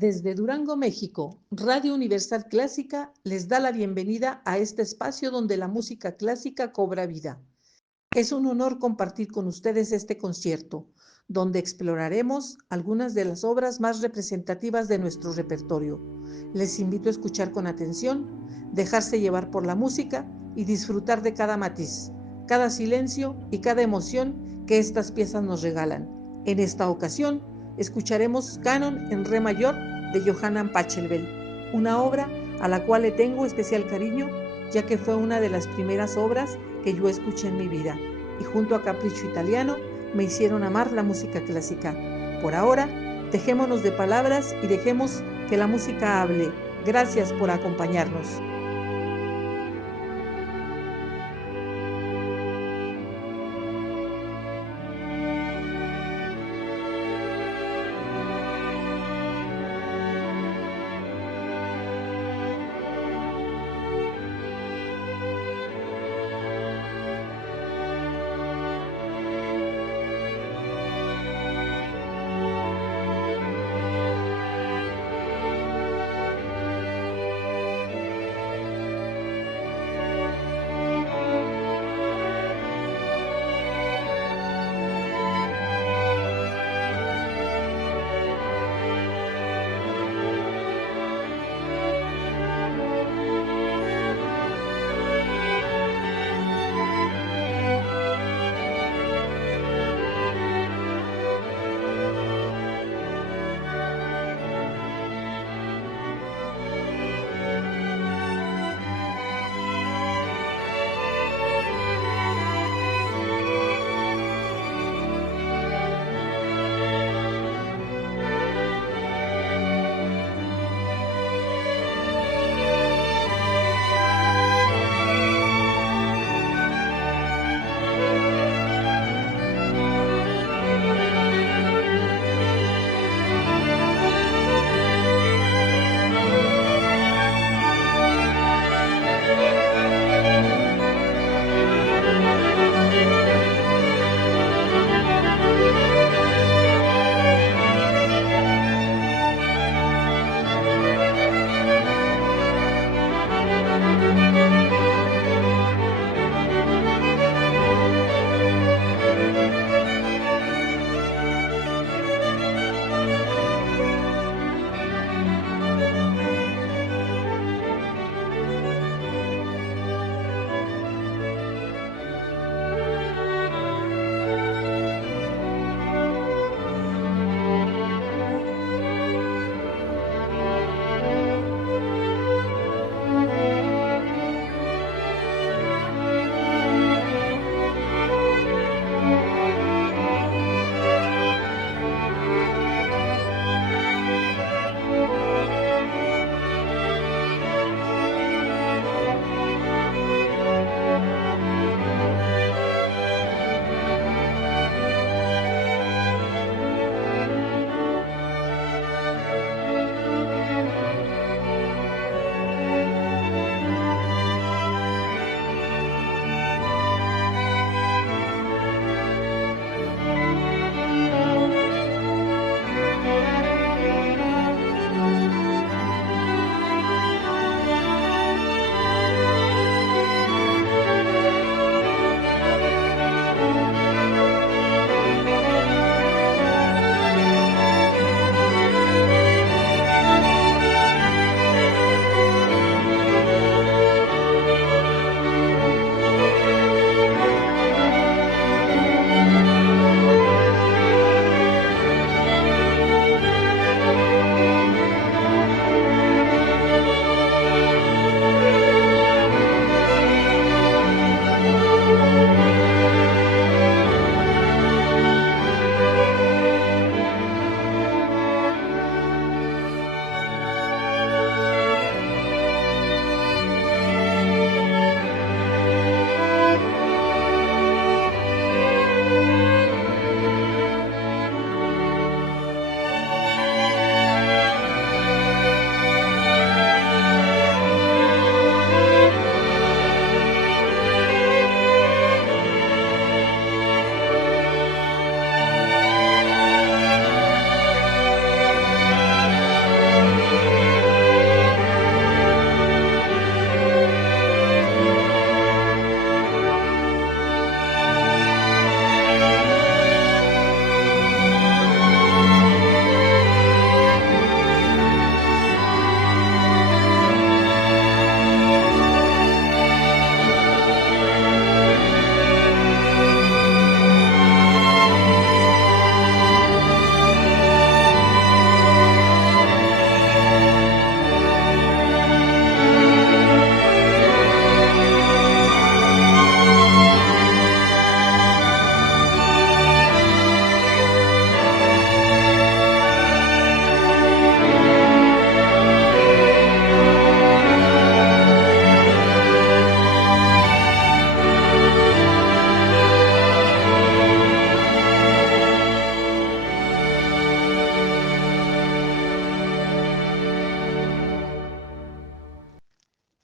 Desde Durango, México, Radio Universal Clásica les da la bienvenida a este espacio donde la música clásica cobra vida. Es un honor compartir con ustedes este concierto, donde exploraremos algunas de las obras más representativas de nuestro repertorio. Les invito a escuchar con atención, dejarse llevar por la música y disfrutar de cada matiz, cada silencio y cada emoción que estas piezas nos regalan. En esta ocasión, escucharemos Canon en Re mayor de Johann Pachelbel, una obra a la cual le tengo especial cariño, ya que fue una de las primeras obras que yo escuché en mi vida, y junto a Capricho Italiano me hicieron amar la música clásica. Por ahora, dejémonos de palabras y dejemos que la música hable. Gracias por acompañarnos.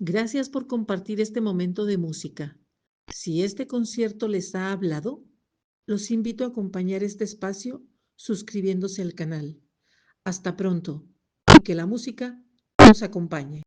Gracias por compartir este momento de música. Si este concierto les ha hablado, los invito a acompañar este espacio suscribiéndose al canal. Hasta pronto y que la música nos acompañe.